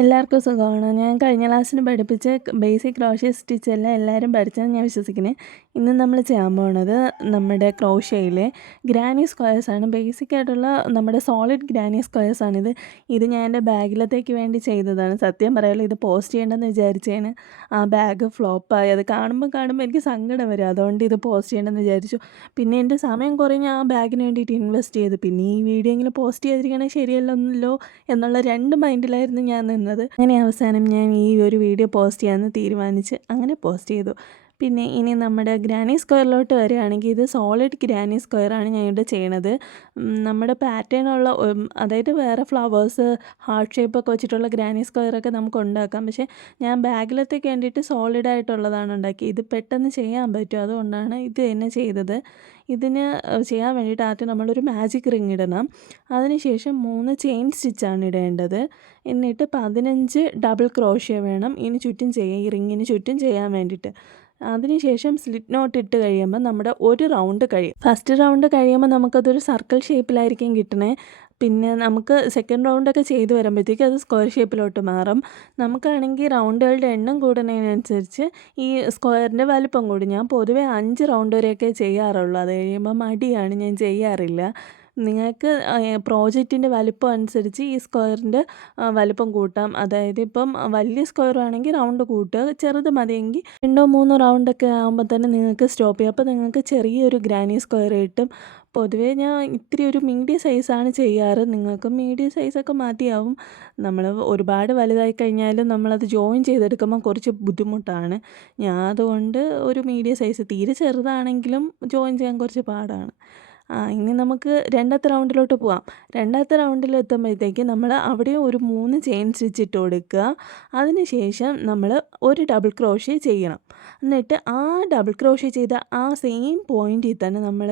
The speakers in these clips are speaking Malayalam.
എല്ലാവർക്കും സുഖമാണ്. ഞാൻ കഴിഞ്ഞ ക്ലാസ്സിന് പഠിപ്പിച്ച ബേസിക് ക്രോഷ്യ സ്റ്റിച്ച് എല്ലാം എല്ലാവരും പഠിച്ചെന്ന് ഞാൻ വിശ്വസിക്കുന്നു. ഇന്ന് നമ്മൾ ചെയ്യാൻ പോകുന്നത് നമ്മുടെ ക്രോഷ്യയിലെ ഗ്രാനി സ്ക്വയേഴ്സാണ്. ബേസിക് ആയിട്ടുള്ള നമ്മുടെ സോളിഡ് ഗ്രാനി സ്ക്വയേഴ്സാണിത്. ഇത് ഞാൻ എൻ്റെ ബാഗിലത്തേക്ക് വേണ്ടി ചെയ്തതാണ്. സത്യം പറയാലോ, ഇത് പോസ്റ്റ് ചെയ്യണമെന്ന് വിചാരിച്ചതിന് ആ ബാഗ് ഫ്ലോപ്പായി. അത് കാണുമ്പോൾ എനിക്ക് സങ്കടം വരും. അതുകൊണ്ട് ഇത് പോസ്റ്റ് ചെയ്യണമെന്ന് വിചാരിച്ചു. പിന്നെ എൻ്റെ സമയം കുറേ ഞാൻ ആ ബാഗിന് വേണ്ടിയിട്ട് ഇൻവെസ്റ്റ് ചെയ്തു. പിന്നെ ഈ വീഡിയോ എങ്കിലും പോസ്റ്റ് ചെയ്തിരിക്കണമെങ്കിൽ ശരിയല്ലല്ലോ എന്നുള്ള രണ്ട് മൈൻഡിലായിരുന്നു ഞാൻ നിന്നത്. അങ്ങനെ അവസാനം ഞാൻ ഈ ഒരു വീഡിയോ പോസ്റ്റ് ചെയ്യാമെന്ന് തീരുമാനിച്ച് അങ്ങനെ പോസ്റ്റ് ചെയ്തു. പിന്നെ ഇനി നമ്മുടെ ഗ്രാനി സ്ക്വയറിലോട്ട് വരികയാണെങ്കിൽ ഇത് സോളിഡ് ഗ്രാനി സ്ക്വയറാണ് ഞാൻ ഇവിടെ ചെയ്യണത്. നമ്മുടെ പാറ്റേണുള്ള അതായത് വേറെ ഫ്ലവേഴ്സ് ഹാർട്ട് ഷേപ്പൊക്കെ വെച്ചിട്ടുള്ള ഗ്രാനി സ്ക്വയറൊക്കെ നമുക്ക് ഉണ്ടാക്കാം. പക്ഷേ ഞാൻ ബാഗിലത്തേക്ക് വേണ്ടിയിട്ട് സോളിഡായിട്ടുള്ളതാണ് ഉണ്ടാക്കി. ഇത് പെട്ടെന്ന് ചെയ്യാൻ പറ്റും, അതുകൊണ്ടാണ് ഇത് തന്നെ ചെയ്തത്. ഇതിന് ചെയ്യാൻ വേണ്ടിയിട്ട് ആദ്യം നമ്മളൊരു മാജിക് റിങ് ഇടണം. അതിനുശേഷം 3 ചെയിൻ സ്റ്റിച്ചാണ് ഇടേണ്ടത്. എന്നിട്ട് 15 ഡബിൾ ക്രോഷ്യ വേണം ഈ റിങ്ങിന് ചുറ്റും ചെയ്യാൻ വേണ്ടിയിട്ട്. അതിനുശേഷം സ്ലിറ്റ് നോട്ട് ഇട്ട് കഴിയുമ്പോൾ നമ്മുടെ ഒരു റൗണ്ട് കഴിയും. ഫസ്റ്റ് റൗണ്ട് കഴിയുമ്പോൾ നമുക്കതൊരു സർക്കിൾ ഷേപ്പിലായിരിക്കും കിട്ടണേ. പിന്നെ നമുക്ക് സെക്കൻഡ് റൗണ്ടൊക്കെ ചെയ്ത് വരുമ്പോഴത്തേക്ക് അത് സ്ക്വയർ ഷേപ്പിലോട്ട് മാറും. നമുക്കാണെങ്കിൽ റൗണ്ടുകളുടെ എണ്ണം കൂടുന്നതിനനുസരിച്ച് ഈ സ്ക്വയറിൻ്റെ വലിപ്പം കൂടും. ഞാൻ പൊതുവേ 5 റൗണ്ട് വരെയൊക്കെ ചെയ്യാറുള്ളൂ. അത് കഴിയുമ്പോൾ മടിയാണ്, ഞാൻ ചെയ്യാറില്ല. നിങ്ങൾക്ക് പ്രോജക്റ്റിൻ്റെ വലിപ്പം അനുസരിച്ച് ഈ സ്ക്വയറിൻ്റെ വലിപ്പം കൂട്ടാം. അതായത് ഇപ്പം വലിയ സ്ക്വയർ ആണെങ്കിൽ റൗണ്ട് കൂട്ടുക, ചെറുത് മതിയെങ്കിൽ 2-3 റൗണ്ടൊക്കെ ആകുമ്പോൾ തന്നെ നിങ്ങൾക്ക് സ്റ്റോപ്പ് ചെയ്യാം. അപ്പോൾ നിങ്ങൾക്ക് ചെറിയൊരു ഗ്രാനി സ്ക്വയർ കിട്ടും. പൊതുവേ ഞാൻ ഇത്തിരി ഒരു മീഡിയം സൈസാണ് ചെയ്യാറ്. നിങ്ങൾക്ക് മീഡിയം സൈസൊക്കെ മതിയാവും. നമ്മൾ ഒരുപാട് വലുതായി കഴിഞ്ഞാലും നമ്മളത് ജോയിൻ ചെയ്തെടുക്കുമ്പോൾ കുറച്ച് ബുദ്ധിമുട്ടാണ്. ഞാൻ അതുകൊണ്ട് ഒരു മീഡിയം സൈസ്, തീരെ ചെറുതാണെങ്കിലും ജോയിൻ ചെയ്യാൻ കുറച്ച് പാടാണ്. ഇനി നമുക്ക് രണ്ടാമത്തെ റൗണ്ടിലോട്ട് പോവാം. രണ്ടാമത്തെ റൗണ്ടിലെത്തുമ്പോഴത്തേക്ക് നമ്മൾ അവിടെ ഒരു 3 ചെയിൻ സ്റ്റിച്ച് ഇട്ട് കൊടുക്കുക. അതിനുശേഷം നമ്മൾ ഒരു ഡബിൾ ക്രോഷ്യ ചെയ്യണം. എന്നിട്ട് ആ ഡബിൾ ക്രോഷ്യ ചെയ്ത ആ സെയിം പോയിൻറ്റിൽ തന്നെ നമ്മൾ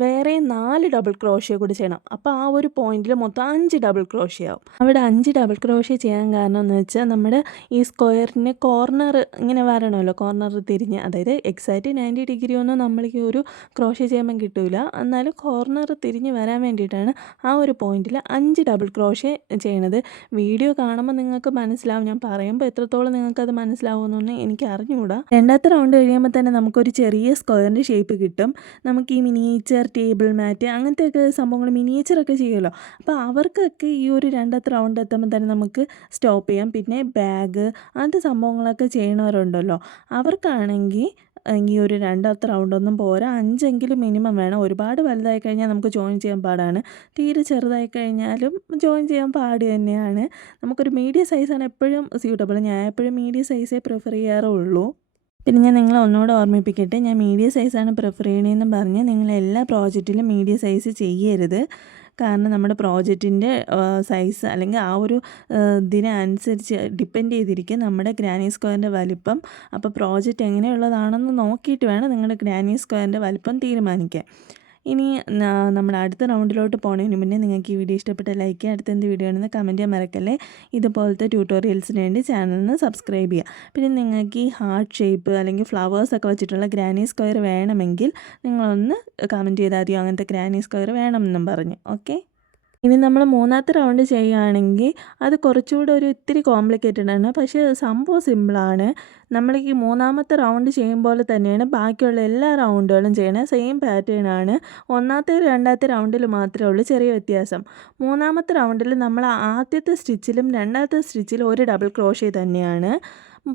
വേറെ 4 ഡബിൾ ക്രോഷ്യ കൂടി ചെയ്യണം. അപ്പോൾ ആ ഒരു പോയിൻറ്റിൽ മൊത്തം 5 ഡബിൾ ക്രോഷ്യ ആവും. അവിടെ 5 ഡബിൾ ക്രോഷ്യ ചെയ്യാൻ കാരണം എന്ന് വെച്ചാൽ നമ്മുടെ ഈ സ്ക്വയറിന് കോർണർ ഇങ്ങനെ വരണമല്ലോ, കോർണർ തിരിഞ്ഞ്, അതായത് എക്സാക്റ്റ് 90 ഡിഗ്രി ഒന്നും നമ്മൾക്ക് ഒരു ക്രോഷ്യ ചെയ്യുമ്പം കിട്ടില്ല. എന്നാലും കോർണർ തിരിഞ്ഞ് വരാൻ വേണ്ടിയിട്ടാണ് ആ ഒരു പോയിൻറ്റിൽ 5 ഡബിൾ ക്രോഷ്യ ചെയ്യണത്. വീഡിയോ കാണുമ്പോൾ നിങ്ങൾക്ക് മനസ്സിലാവും, ഞാൻ പറയുമ്പോൾ എത്രത്തോളം നിങ്ങൾക്കത് മനസ്സിലാവുമെന്നൊന്നും എനിക്ക് അറിഞ്ഞുകൂടാ. രണ്ടാമത്തെ റൗണ്ട് കഴിയുമ്പോൾ തന്നെ നമുക്കൊരു ചെറിയ സ്ക്വയറിൻ്റെ ഷേപ്പ് കിട്ടും. നമുക്ക് ഈ മിനിയേച്ചർ ടേബിൾ മാറ്റ് അങ്ങനത്തെയൊക്കെ സംഭവങ്ങൾ മിനിയേച്ചറൊക്കെ ചെയ്യുമല്ലോ, അപ്പോൾ അവർക്കൊക്കെ ഈ ഒരു രണ്ടാമത്തെ റൗണ്ട് എത്തുമ്പോൾ തന്നെ നമുക്ക് സ്റ്റോപ്പ് ചെയ്യാം. പിന്നെ ബാഗ് അങ്ങനത്തെ സംഭവങ്ങളൊക്കെ ചെയ്യണവരുണ്ടല്ലോ, അവർക്കാണെങ്കിൽ ഈ ഒരു രണ്ടാമത്തെ റൗണ്ടൊന്നും പോരാ, 5 മിനിമം വേണം. ഒരുപാട് വലുതായി കഴിഞ്ഞാൽ നമുക്ക് ജോയിൻ ചെയ്യാൻ പാടാണ്. തീരെ ചെറുതായി കഴിഞ്ഞാലും ജോയിൻ ചെയ്യാൻ പാട് തന്നെയാണ്. നമുക്കൊരു മീഡിയം സൈസാണ് എപ്പോഴും സ്യൂട്ടബിൾ. ഞാൻ എപ്പോഴും മീഡിയം സൈസേ പ്രിഫർ ചെയ്യാറുള്ളൂ. പിന്നെ ഞാൻ നിങ്ങളെ ഒന്നുകൂടെ ഓർമ്മിപ്പിക്കട്ടെ, ഞാൻ മീഡിയം സൈസാണ് പ്രിഫർ ചെയ്യണതെന്ന് പറഞ്ഞ് നിങ്ങൾ എല്ലാ പ്രോജക്റ്റിലും മീഡിയം സൈസ് ചെയ്യരുത്. കാരണം നമ്മുടെ പ്രോജക്റ്റിൻ്റെ സൈസ് അല്ലെങ്കിൽ ആ ഒരു ഇതിനനുസരിച്ച് ഡിപ്പെൻഡ് ചെയ്തിരിക്കും നമ്മുടെ ഗ്രാനി സ്ക്വയറിൻ്റെ വലിപ്പം. അപ്പോൾ പ്രോജക്റ്റ് എങ്ങനെയുള്ളതാണെന്ന് നോക്കിയിട്ട് വേണം നിങ്ങളുടെ ഗ്രാനി സ്ക്വയറിൻ്റെ വലിപ്പം തീരുമാനിക്കാൻ. ഇനി നമ്മൾ അടുത്ത റൗണ്ടിലോട്ട് പോകുന്നതിന് മുന്നേ നിങ്ങൾക്ക് ഈ വീഡിയോ ഇഷ്ടപ്പെട്ട ലൈക്ക് ചെയ്യുക, അടുത്ത എന്ത് വീഡിയോ ആണെന്ന് കമൻറ്റ് ചെയ്യാൻ മറക്കല്ലേ. ഇതുപോലത്തെ ട്യൂട്ടോറിയൽസിന് വേണ്ടി ചാനലിന് സബ്സ്ക്രൈബ് ചെയ്യുക. പിന്നെ നിങ്ങൾക്ക് ഈ ഹാർട്ട് ഷേപ്പ് അല്ലെങ്കിൽ ഫ്ലവേഴ്സൊക്കെ വെച്ചിട്ടുള്ള ഗ്രാനി സ്ക്വയർ വേണമെങ്കിൽ നിങ്ങളൊന്ന് കമൻറ്റ് ചെയ്താൽ മതിയോ, അങ്ങനത്തെ ഗ്രാനി സ്ക്വയർ വേണമെന്നും പറഞ്ഞ്. ഓക്കെ, ഇനി നമ്മൾ മൂന്നാമത്തെ റൗണ്ട് ചെയ്യുകയാണെങ്കിൽ അത് കുറച്ചുകൂടെ ഒരു ഇത്തിരി കോംപ്ലിക്കേറ്റഡ് ആണ്. പക്ഷേ സംഭവം സിമ്പിളാണ്. നമ്മൾ ഈ മൂന്നാമത്തെ റൗണ്ട് ചെയ്യുമ്പോൾ തന്നെയാണ് ബാക്കിയുള്ള എല്ലാ റൗണ്ടുകളും ചെയ്യണേ. സെയിം പാറ്റേൺ ആണ്. ഒന്നാമത്തെ രണ്ടാമത്തെ റൗണ്ടിൽ മാത്രമേ ഉള്ളൂ ചെറിയ വ്യത്യാസം. മൂന്നാമത്തെ റൗണ്ടിൽ നമ്മൾ ആദ്യത്തെ സ്റ്റിച്ചിലും രണ്ടാമത്തെ സ്റ്റിച്ചിലും ഒരു ഡബിൾ ക്രോഷ്യ തന്നെയാണ്.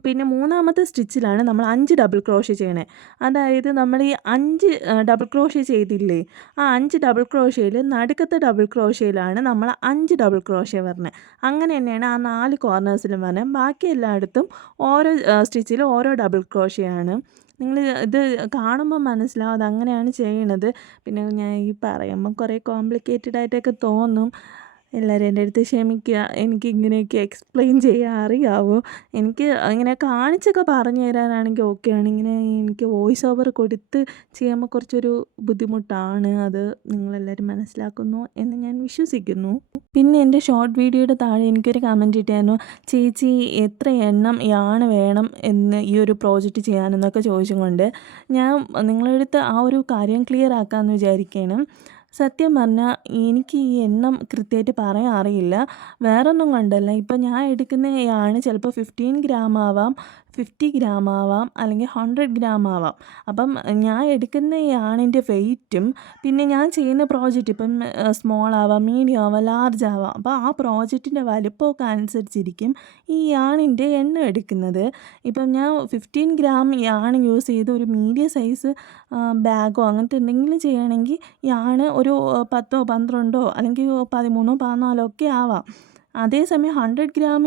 പിന്നെ മൂന്നാമത്തെ സ്റ്റിച്ചിലാണ് നമ്മൾ 5 ഡബിൾ ക്രോഷ്യ ചെയ്യണേ. അതായത് നമ്മൾ ഈ 5 ഡബിൾ ക്രോഷ്യ ചെയ്തില്ലേ, ആ 5 ഡബിൾ ക്രോഷ്യയിൽ നടുക്കത്തെ ഡബിൾ ക്രോഷ്യയിലാണ് നമ്മൾ 5 ഡബിൾ ക്രോഷ്യ വരണത്. അങ്ങനെ തന്നെയാണ് ആ 4 കോർണേഴ്സിലും വരണത്. ബാക്കി എല്ലായിടത്തും ഓരോ സ്റ്റിച്ചിലും ഓരോ ഡബിൾ ക്രോഷ്യയാണ്. നിങ്ങൾ ഇത് കാണുമ്പോൾ മനസ്സിലാവും അതങ്ങനെയാണ് ചെയ്യണത്. പിന്നെ ഞാൻ ഈ പറയുമ്പോൾ കുറേ കോംപ്ലിക്കേറ്റഡ് ആയിട്ടൊക്കെ തോന്നും. എല്ലാവരും എൻ്റെ അടുത്ത് ക്ഷമിക്കുക, എനിക്ക് ഇങ്ങനെയൊക്കെ എക്സ്പ്ലെയിൻ ചെയ്യാൻ അറിയാവോ. എനിക്ക് ഇങ്ങനെ കാണിച്ചൊക്കെ പറഞ്ഞു തരാനാണെങ്കിൽ ഓക്കെയാണ്. ഇങ്ങനെ എനിക്ക് വോയിസ് ഓവർ കൊടുത്ത് ചെയ്യുമ്പോൾ കുറച്ചൊരു ബുദ്ധിമുട്ടാണ്. അത് നിങ്ങളെല്ലാവരും മനസ്സിലാക്കുന്നു എന്ന് ഞാൻ വിശ്വസിക്കുന്നു. പിന്നെ എൻ്റെ ഷോർട്ട് വീഡിയോയുടെ താഴെ എനിക്കൊരു കമൻറ്റ് ഇട്ടായിരുന്നു, ചേച്ചി എത്ര എണ്ണം യാണ് വേണം എന്ന് ഈ ഒരു പ്രോജക്റ്റ് ചെയ്യാനെന്നൊക്കെ ചോദിച്ചും കൊണ്ട് ഞാൻ നിങ്ങളുടെ അടുത്ത് ആ ഒരു കാര്യം ക്ലിയർ ആക്കാമെന്ന് വിചാരിക്കണം. സത്യം പറഞ്ഞാൽ എനിക്ക് ഈ എണ്ണം കൃത്യമായിട്ട് പറയാൻ അറിയില്ല. വേറൊന്നും കൊണ്ടല്ല. ഇപ്പം ഞാൻ എടുക്കുന്ന യാണ് ചിലപ്പോൾ 15 ഗ്രാം ആവാം, 50 ഗ്രാം ആവാം, അല്ലെങ്കിൽ 100 ഗ്രാം ആവാം. അപ്പം ഞാൻ എടുക്കുന്ന യാണിൻ്റെ വെയിറ്റും പിന്നെ ഞാൻ ചെയ്യുന്ന പ്രോജക്റ്റ് ഇപ്പം സ്മോൾ ആവാം, മീഡിയം ആവാം, ലാർജ് ആവാം. അപ്പോൾ ആ പ്രോജക്റ്റിൻ്റെ വലുപ്പമൊക്കെ അനുസരിച്ചിരിക്കും ഈ യാണിൻ്റെ എണ്ണം എടുക്കുന്നത്. ഇപ്പം ഞാൻ 15 ഗ്രാം യാണ് യൂസ് ചെയ്ത് ഒരു മീഡിയം സൈസ് ബാഗോ അങ്ങനത്തെ എന്തെങ്കിലും ചെയ്യണമെങ്കിൽ യാണ് ഒരു 10 12 അല്ലെങ്കിൽ 13 14 ഒക്കെ ആവാം. അതേസമയം 100 ഗ്രാം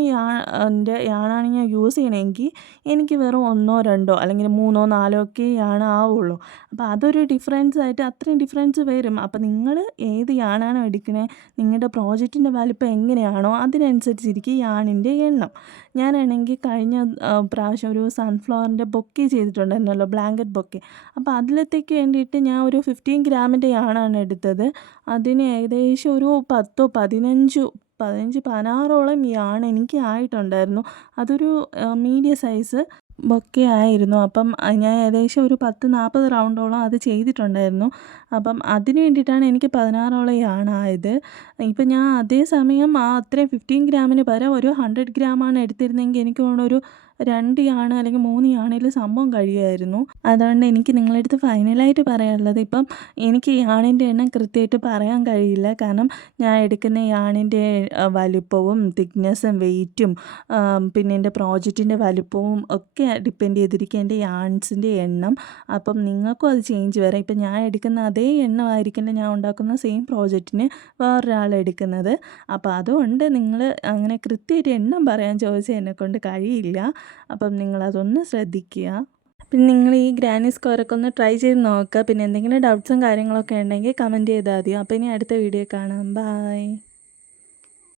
യാണാണ് ഞാൻ യൂസ് ചെയ്യണമെങ്കിൽ എനിക്ക് വെറും 1 2 അല്ലെങ്കിൽ 3 4 ഒക്കെ യാണ് ആവുള്ളൂ. അപ്പോൾ അതൊരു ഡിഫറൻസ് ആയിട്ട് അത്രയും ഡിഫറൻസ് വരും. അപ്പോൾ നിങ്ങൾ ഏത് യാണാണോ എടുക്കണത്, നിങ്ങളുടെ പ്രോജക്റ്റിൻ്റെ വലിപ്പം എങ്ങനെയാണോ അതിനനുസരിച്ചിരിക്കും യാണിൻ്റെ എണ്ണം. ഞാനാണെങ്കിൽ കഴിഞ്ഞ പ്രാവശ്യം ഒരു സൺഫ്ലവറിൻ്റെ ബൊക്കെ ചെയ്തിട്ടുണ്ടായിരുന്നല്ലോ, ബ്ലാങ്കറ്റ് ബൊക്കെ. അപ്പോൾ അതിലത്തേക്ക് വേണ്ടിയിട്ട് ഞാൻ ഒരു 15 ഗ്രാമിൻ്റെ യാണാണ് എടുത്തത്. അതിന് ഏകദേശം ഒരു 10 15 16ഓളം യാണ് എനിക്ക് ആയിട്ടുണ്ടായിരുന്നു. അതൊരു മീഡിയം സൈസ് ബൊക്കെ ആയിരുന്നു. അപ്പം ഞാൻ ഏകദേശം ഒരു 10 40 റൗണ്ടോളം അത് ചെയ്തിട്ടുണ്ടായിരുന്നു. അപ്പം അതിന് വേണ്ടിയിട്ടാണ് എനിക്ക് 16ഓളം യാണായത്. ഇപ്പം ഞാൻ അതേ സമയം അത്രയും 15 ഗ്രാമിന് പകരം ഒരു 100 ഗ്രാമാണ് എടുത്തിരുന്നെങ്കിൽ എനിക്ക് തോന്നുന്നു ഒരു 2 യാണ് അല്ലെങ്കിൽ 3 യാണിൽ സംഭവം കഴിയുമായിരുന്നു. അതുകൊണ്ട് എനിക്ക് നിങ്ങളുടെ അടുത്ത് ഫൈനലായിട്ട് പറയാനുള്ളത്, ഇപ്പം എനിക്ക് യാണിൻ്റെ എണ്ണം കൃത്യമായിട്ട് പറയാൻ കഴിയില്ല. കാരണം ഞാൻ എടുക്കുന്ന യാണിൻ്റെ വലിപ്പവും തിക്നെസ്സും വെയിറ്റും പിന്നെ എൻ്റെ പ്രോജക്റ്റിൻ്റെ വലിപ്പവും ഒക്കെ ഡിപ്പെൻഡ് ചെയ്തിരിക്കും എൻ്റെ യാൺസിൻ്റെ എണ്ണം. അപ്പം നിങ്ങൾക്കും അത് ചേഞ്ച് വരാം. ഇപ്പം ഞാൻ എടുക്കുന്ന അതേ എണ്ണമായിരിക്കില്ല ഞാൻ ഉണ്ടാക്കുന്ന സെയിം പ്രോജക്റ്റിന് വേറൊരാൾ എടുക്കുന്നത്. അപ്പോൾ അതുകൊണ്ട് നിങ്ങൾ അങ്ങനെ കൃത്യമായിട്ട് എണ്ണം പറയാൻ ചോദിച്ചാൽ എന്നെക്കൊണ്ട് കഴിയില്ല. അപ്പം നിങ്ങളതൊന്ന് ശ്രദ്ധിക്കുക. പിന്നെ നിങ്ങൾ ഈ ഗ്രാനി സ്ക്വയറൊക്കെ ഒന്ന് ട്രൈ ചെയ്ത് നോക്കുക. പിന്നെ എന്തെങ്കിലും ഡൗട്ട്സും കാര്യങ്ങളൊക്കെ ഉണ്ടെങ്കിൽ കമൻറ്റ് ചെയ്താൽ മതി. അപ്പോൾ ഇനി അടുത്ത വീഡിയോ കാണാം. ബൈ.